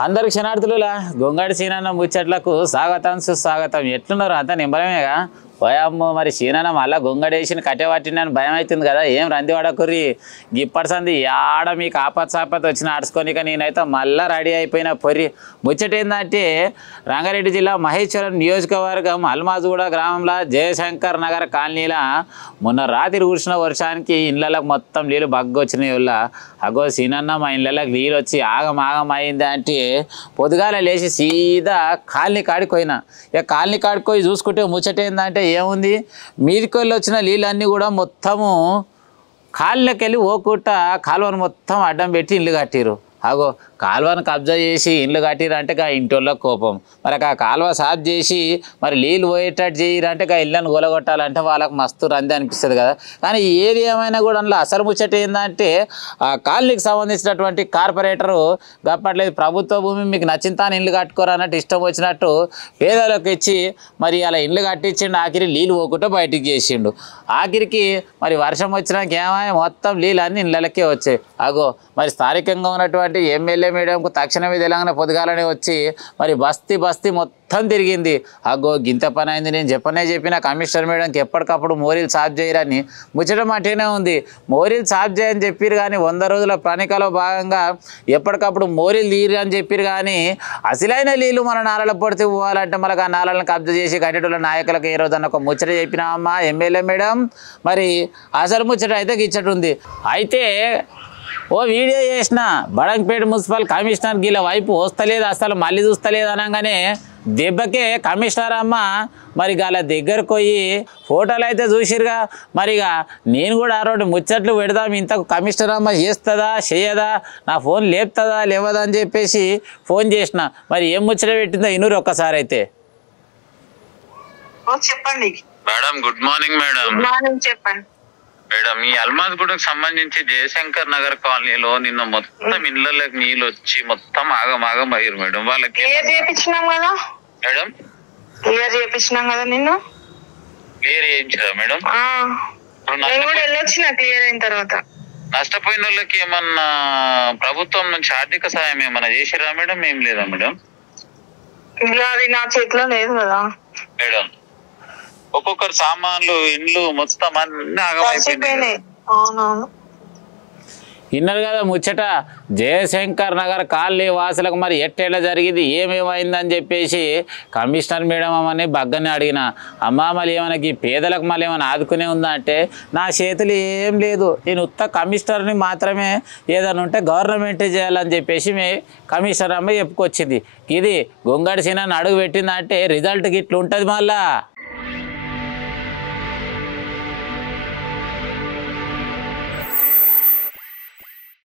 అందరికి క్షణార్థులులా గొంగడి సీనన్న ముచ్చట్లకు స్వాగతం సుస్వాగతం. ఎట్లున్నారు అంతా నింబలమేగా? పోయమ్మ మరి సీనన్న మళ్ళీ గొంగడేసిన కట్టెపట్టిందని భయం అవుతుంది కదా. ఏం రందివాడ కుర్రి గిప్పటిసంది ఆడ మీకు ఆపత్ వచ్చిన ఆడుచుకోనిక నేనైతే మళ్ళీ రెడీ అయిపోయిన పొర్రి. ముచ్చట ఏంటంటే రంగారెడ్డి జిల్లా మహేశ్వరం నియోజకవర్గం అల్మాజ్గూడ గ్రామంలో జయశంకర్ నగర్ కాలనీలో మొన్న రాత్రి కురిసిన వర్షానికి ఇళ్ళకి మొత్తం నీళ్ళు బగ్గొచ్చినాయి. వల్ల అగో సీనన్న మా ఇళ్ళకి నీళ్ళు వచ్చి ఆగం అయింది అంటే పొద్దుగాల లేచి సీదా కాలనీ కాడిపోయినా. ఇక కాలనీ కాడిపోయి చూసుకుంటే ముచ్చట ఏంటంటే ఏముంది, మీదికెళ్ళి వచ్చిన నీళ్ళన్నీ కూడా మొత్తము కాళ్ళకి వెళ్ళి ఓకుట్ట కాలువను మొత్తం అడ్డం పెట్టి ఇల్లు కట్టిరు. అగో కాలువను కబ్జా చేసి ఇల్లు కట్టిరంటే ఆ ఇంటోళ్ళకి కోపం. మరి ఆ కాలువ సాఫ్ చేసి మరి నీళ్ళు పోయేటట్టు చేయరంటే ఆ ఇళ్ళను గొలగొట్టాలంటే వాళ్ళకి మస్తు రంది అనిపిస్తుంది కదా. కానీ ఏది ఏమైనా కూడా అందులో అసలు ముచ్చట ఏంటంటే ఆ కాలనీకి సంబంధించినటువంటి కార్పొరేటరు గప్పట్లేదు ప్రభుత్వ భూమి మీకు నచ్చిన తాను ఇల్లు కట్టుకోరు అన్నట్టు ఇష్టం వచ్చినట్టు పేదలకు ఇచ్చి మరి అలా ఇల్లు కట్టించిండు. ఆఖరి నీళ్ళు పోకుండా బయటికి చేసిండు. ఆఖరికి మరి వర్షం వచ్చినాక ఏమైనా మొత్తం నీళ్ళు అన్నీ ఇళ్ళకే వచ్చాయి. అగో మరి స్థానికంగా ఉన్నటువంటి ఎమ్మెల్యే మేడంకు తక్షణమే తెలంగాణ పొద్దుగాలనే వచ్చి మరి బస్తీ మొత్తం తిరిగింది. అగో గింత పని అయింది. నేను చెప్పిన కమిషనర్ మేడంకి ఎప్పటికప్పుడు మోరీలు సాఫ్ చేయరని ముచ్చటం అట్టేనే ఉంది. మోరీలు సాఫ్ చేయని చెప్పారు కానీ 100 రోజుల ప్రణికలో భాగంగా ఎప్పటికప్పుడు మోరీలు తీరు అని చెప్పారు కానీ అసలైన నీళ్ళు మన నాలల పొడితే పోవాలంటే మనకు ఆ నాలను కబ్జా చేసి కట్టేటోళ్ళ నాయకులకు ఏ రోజు అన్న ఒక ముచ్చట చెప్పినామమ్మా ఎమ్మెల్యే మేడం. మరి అసలు ముచ్చట అయితే గిచ్చటుంది. అయితే ఓ వీడియో చేసిన బడంగపేట మున్సిపల్ కమిషనర్ గీల వైపు వస్తలేదు, అసలు మళ్ళీ చూస్తలేదు అనగానే దెబ్బకే కమిషనర్ అమ్మ మరి వాళ్ళ దగ్గరకు పోయి ఫోటోలు అయితే చూసిరుగా. మరిగా నేను కూడా ఆ రోజు ముచ్చట్లు పెడదాం, ఇంతకు కమిషనర్ అమ్మ చేస్తుందా చేయదా, నా ఫోన్ లేపుతుందా లేవదా అని చెప్పేసి ఫోన్ చేసిన. మరి ఏం ముచ్చట పెట్టిందో ఇనురు ఒక్కసారి అయితే. చెప్పండి madam. Good morning madam. Good morning చెప్పండి మేడం, ఈ అల్మాజ్గూడకు సంబంధించి జయశంకర్ నగర్ కాలనీలో నిన్న మొత్తం ఇళ్ళకి నీళ్ళు వచ్చి మొత్తం ఆగం అయ్యారు మేడం. వాళ్ళకి క్లియర్ చేయించినాం కదా మేడం. క్లియర్ చేయించినాం కదా నిన్ను. క్లియర్ చేయించారా మేడం? నేను కూడా వెళ్ళొచ్చిన క్లియర్ అయిన తర్వాత. నష్టపోయిన వాళ్ళకి ఏమన్నా ప్రభుత్వం నుంచి ఆర్థిక సాయం ఏమన్నా చేసిరా మేడం? ఏం లేదా మేడం? అది నా చేతిలో లేదు కదా మేడం. ఒక్కొక్కరు సామాన్లు ఇండ్లు మొత్తం అన్ని ఆగమైపోయినాయి. అవునవును విన్నారు కదా ముచ్చట. జయశంకర్ నగర్ కాలనీ వాసులకు మరి ఎట్టేలా జరిగింది ఏమేమైందని చెప్పేసి కమిషనర్ మేడం అమ్మని బగ్గని అడిగిన. అమ్మ మళ్ళీ ఏమనకి పేదలకు మళ్ళీ ఏమైనా ఆదుకునే ఉందా అంటే నా చేతులు ఏం లేదు, నేను ఉత్త కమిషనర్ని మాత్రమే, ఏదైనా ఉంటే గవర్నమెంటే చేయాలని చెప్పేసి కమిషనర్ అమ్మ చెప్పుకొచ్చింది. ఇది గొంగడి సీనని అడుగు పెట్టిందంటే రిజల్ట్కి ఇట్లా ఉంటుంది మళ్ళా.